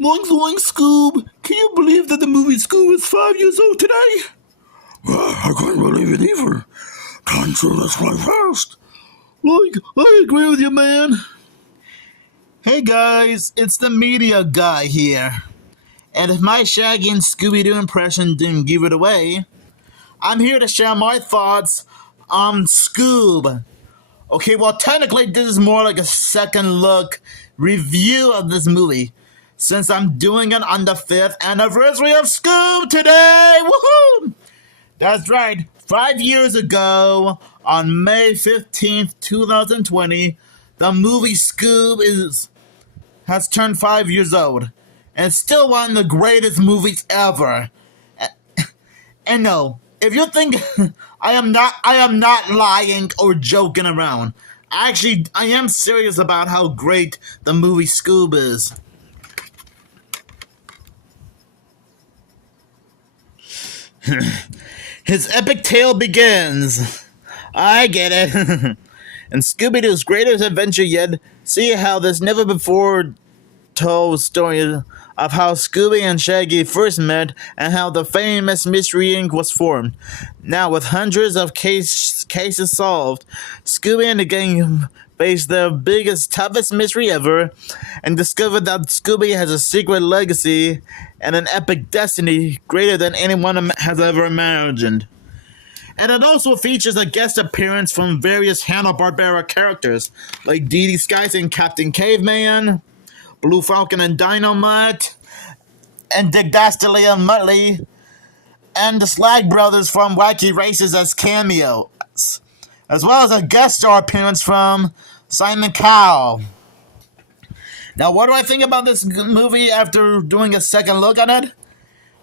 Loink loink Scoob! Can you believe that the movie Scoob is 5 years old today? I can't believe it either. Time sure does fly fast. Like, I agree with you, man. Hey guys, it's the media guy here. And if my Shaggy and Scooby-Doo impression didn't give it away, I'm here to share my thoughts on Scoob. Okay, well, technically, this is more like a second look review of this movie, since I'm doing it on the 5th anniversary of Scoob today! Woohoo! That's right, 5 years ago, on May 15th, 2020, the movie Scoob has turned 5 years old, and it's still one of the greatest movies ever. And no, if you think I am not lying or joking around. Actually, I am serious about how great the movie Scoob is. His epic tale begins. I get it. In Scooby-Doo's greatest adventure yet, see how this never before told story of how Scooby and Shaggy first met and how the famous Mystery Inc. was formed. Now, with hundreds of cases solved, Scooby and the gang face their biggest, toughest mystery ever and discover that Scooby has a secret legacy and an epic destiny greater than anyone has ever imagined. And it also features a guest appearance from various Hanna-Barbera characters like Dee Dee Skies and Captain Caveman, Blue Falcon and Dynamite, and Dick Dastardly and Muttley, and the Slag Brothers from Wacky Races as cameos, as well as a guest star appearance from Simon Cowell. Now, what do I think about this movie after doing a second look on it?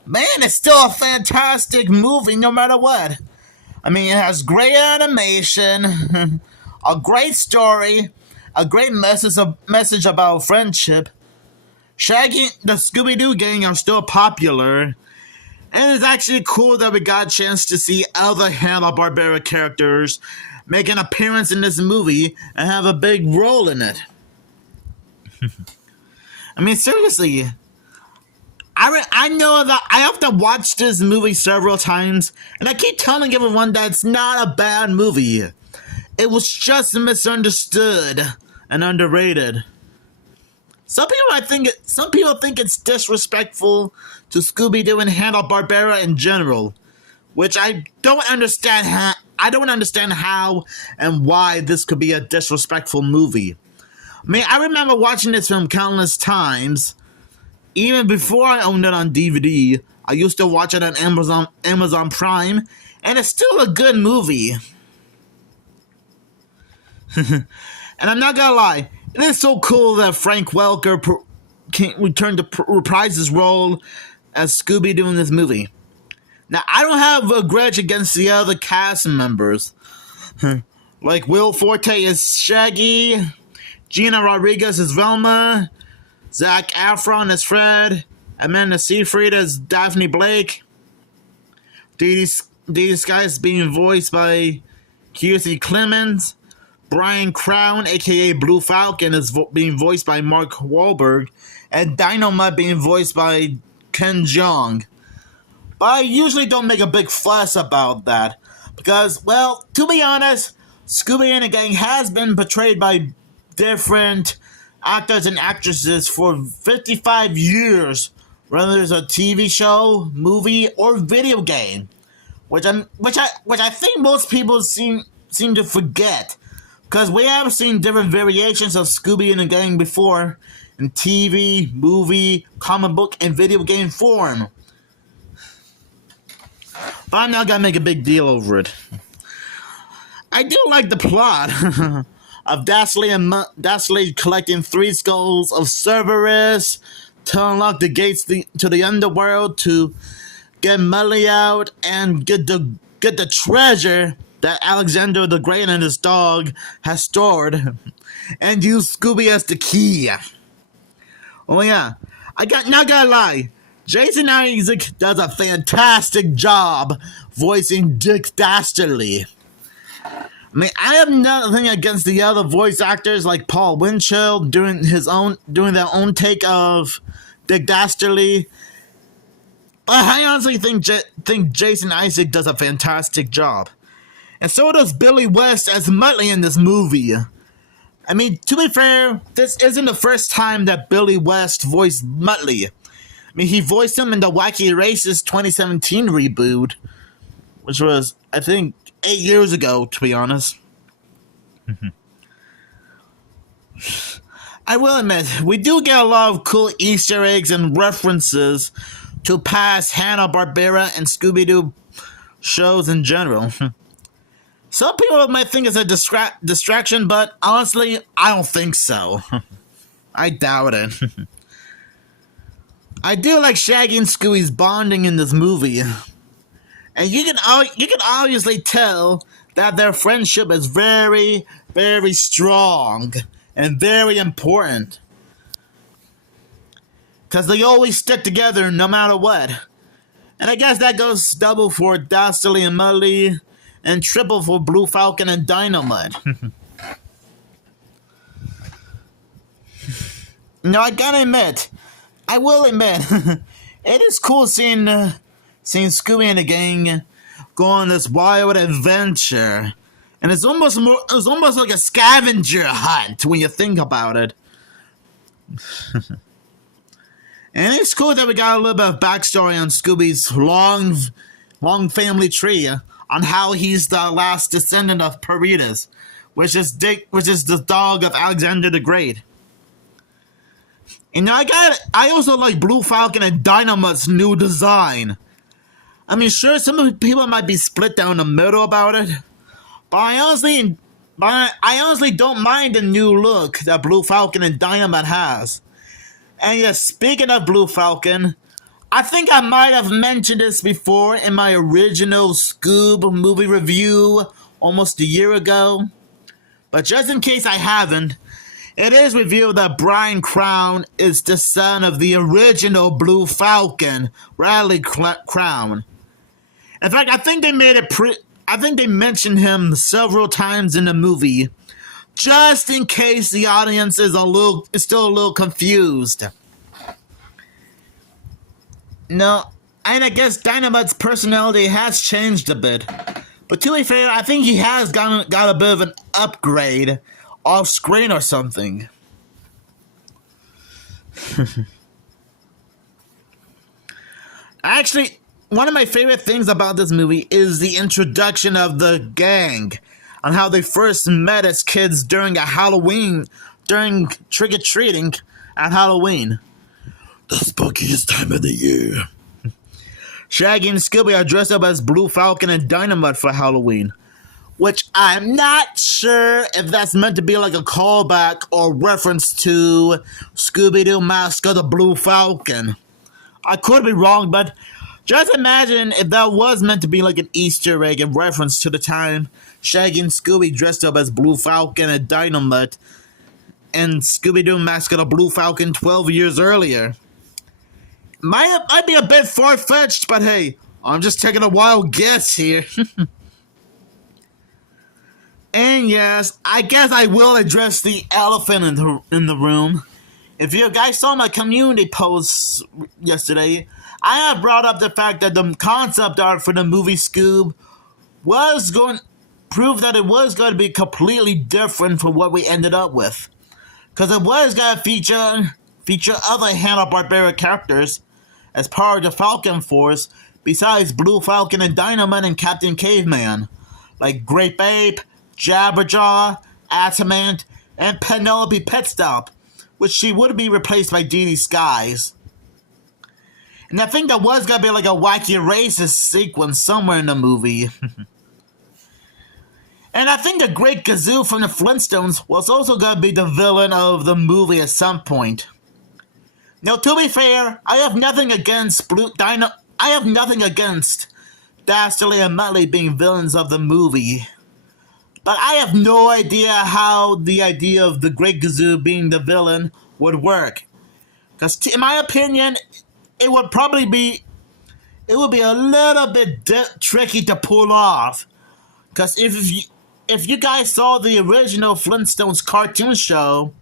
Man, it's still a fantastic movie no matter what. I mean, it has great animation, a great story, a great message about friendship. Shaggy, the Scooby-Doo gang are still popular, and it's actually cool that we got a chance to see other Hanna-Barbera characters make an appearance in this movie and have a big role in it. I mean, seriously, I know that I have to watch this movie several times, and I keep telling everyone that it's not a bad movie. It was just misunderstood and underrated. Some people think it's disrespectful to Scooby-Doo and Hanna-Barbera in general, which I don't understand how and why this could be a disrespectful movie. I mean, I remember watching this film countless times. Even before I owned it on DVD, I used to watch it on Amazon Prime, and it's still a good movie. And I'm not gonna lie, it is so cool that Frank Welker returned to reprise his role as Scooby-Doo in this movie. Now, I don't have a grudge against the other cast members. Like Will Forte is Shaggy, Gina Rodriguez is Velma, Zac Efron is Fred, Amanda Seyfried is Daphne Blake, Dee Dee Sky is being voiced by Kiersey Clemens, Brian Crown, aka Blue Falcon, is being voiced by Mark Wahlberg, and Dynamite being voiced by Ken Jeong. But I usually don't make a big fuss about that, because, well, to be honest, Scooby and the Gang has been portrayed by different actors and actresses for 55 years, whether it's a TV show, movie, or video game, which I think most people seem to forget. Because we have seen different variations of Scooby and the Gang before in TV, movie, comic book, and video game form. But I'm not gonna make a big deal over it. I do like the plot of Dastardly collecting 3 skulls of Cerberus to unlock the gates to the underworld to get Melly out and get the treasure that Alexander the Great and his dog has stored, and use Scooby as the key. Oh yeah, not gonna lie, Jason Isaac does a fantastic job voicing Dick Dastardly. I mean, I have nothing against the other voice actors like Paul Winchell doing their own take of Dick Dastardly. But I honestly think Jason Isaac does a fantastic job. And so does Billy West as Muttley in this movie. I mean, to be fair, this isn't the first time that Billy West voiced Muttley. I mean, he voiced him in the Wacky Races 2017 reboot, which was, I think, 8 years ago, to be honest. I will admit, we do get a lot of cool Easter eggs and references to past Hanna-Barbera and Scooby-Doo shows in general. Some people might think it's a distraction, but honestly, I don't think so. I doubt it. I do like Shaggy and Scooby's bonding in this movie. And you can obviously tell that their friendship is very, very strong and very important. Because they always stick together no matter what. And I guess that goes double for Dastardly and Muttley, and triple for Blue Falcon and Dynamite. No, I will admit, it is cool seeing Scooby and the gang go on this wild adventure, and it's almost like a scavenger hunt when you think about it. And it's cool that we got a little bit of backstory on Scooby's long family tree, on how he's the last descendant of Peritas, which is the dog of Alexander the Great. And I also like Blue Falcon and Dynamite's new design. I mean, sure, some people might be split down the middle about it, but I honestly don't mind the new look that Blue Falcon and Dynamite has. And yes, speaking of Blue Falcon, I think I might have mentioned this before in my original Scoob movie review almost a year ago. But just in case I haven't, it is revealed that Brian Crown is the son of the original Blue Falcon, Radley Crown. In fact, I think they mentioned him several times in the movie, just in case the audience is still a little confused. No, and I guess Dynamite's personality has changed a bit. But to be fair, I think he has got a bit of an upgrade off screen or something. Actually, one of my favorite things about this movie is the introduction of the gang, on how they first met as kids during trick-or-treating at Halloween. The spookiest time of the year. Shaggy and Scooby are dressed up as Blue Falcon and Dynamite for Halloween, which I'm not sure if that's meant to be like a callback or reference to Scooby-Doo Mask of the Blue Falcon. I could be wrong, but just imagine if that was meant to be like an Easter egg in reference to the time Shaggy and Scooby dressed up as Blue Falcon and Dynamite and Scooby-Doo Mask of the Blue Falcon 12 years earlier. Might be a bit far-fetched, but hey, I'm just taking a wild guess here. And yes, I guess I will address the elephant in the room. If you guys saw my community posts yesterday, I have brought up the fact that the concept art for the movie Scoob proved that it was going to be completely different from what we ended up with. Because it was going to feature other Hanna-Barbera characters as part of the Falcon Force, besides Blue Falcon and Dynamite and Captain Caveman, like Grape Ape, Jabberjaw, Atamant, and Penelope Pitstop, which she would be replaced by Dee Dee Skies. And I think there was going to be like a wacky racist sequence somewhere in the movie. And I think the Great Gazoo from the Flintstones was also going to be the villain of the movie at some point. Now, to be fair, I have nothing against Dastardly and Muttley being villains of the movie. But I have no idea how the idea of the Great Gazoo being the villain would work. Because in my opinion, it would be a little bit tricky to pull off. Because if you guys saw the original Flintstones cartoon show,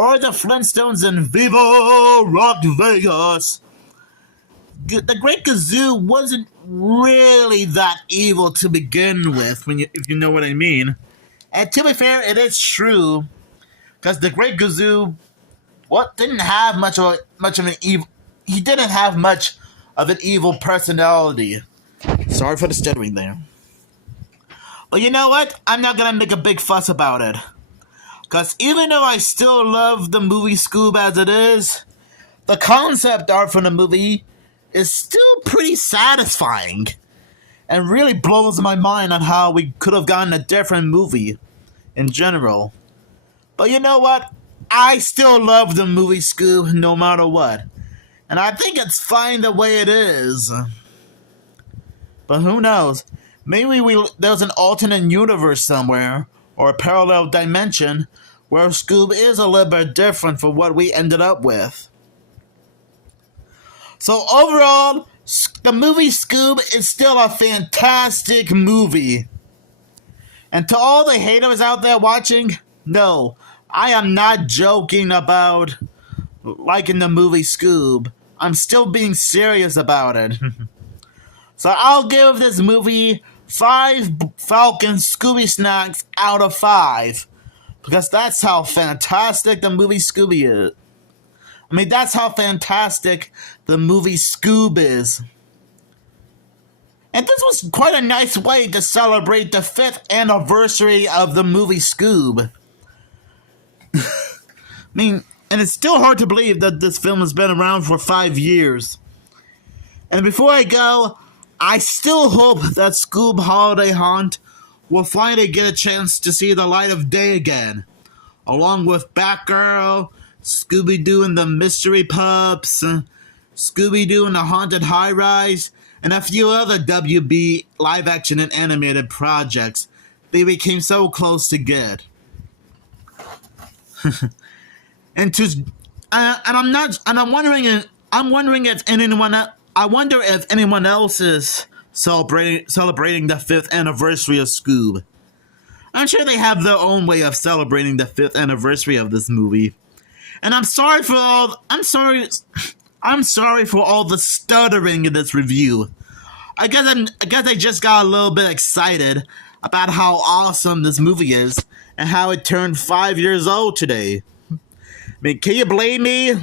or the Flintstones in Viva Rock Vegas. The Great Gazoo wasn't really that evil to begin with, if you know what I mean. And to be fair, it is true, because the Great Gazoo, didn't have much of an evil. He didn't have much of an evil personality. Sorry for the stuttering there. But you know what? I'm not gonna make a big fuss about it. Because even though I still love the movie Scoob as it is, the concept art for the movie is still pretty satisfying. And really blows my mind on how we could have gotten a different movie in general. But you know what? I still love the movie Scoob no matter what. And I think it's fine the way it is. But who knows? Maybe there's an alternate universe somewhere, or a parallel dimension, where Scoob is a little bit different from what we ended up with. So overall, the movie Scoob is still a fantastic movie. And to all the haters out there watching, no, I am not joking about liking the movie Scoob. I'm still being serious about it. So I'll give this movie 5 Falcon Scooby Snacks out of 5. Because that's how fantastic the movie Scooby is. I mean, that's how fantastic the movie Scoob is. And this was quite a nice way to celebrate the 5th anniversary of the movie Scoob. I mean, and it's still hard to believe that this film has been around for 5 years. And before I go, I still hope that Scoob Holiday Haunt will finally get a chance to see the light of day again, along with Batgirl, Scooby-Doo and the Mystery Pups, Scooby-Doo and the Haunted High Rise, and a few other WB live-action and animated projects they became so close to get. And I'm wondering if anyone else is celebrating the 5th anniversary of Scoob. I'm sure they have their own way of celebrating the 5th anniversary of this movie. And I'm sorry for all the stuttering in this review. I guess I just got a little bit excited about how awesome this movie is and how it turned 5 years old today. I mean, can you blame me?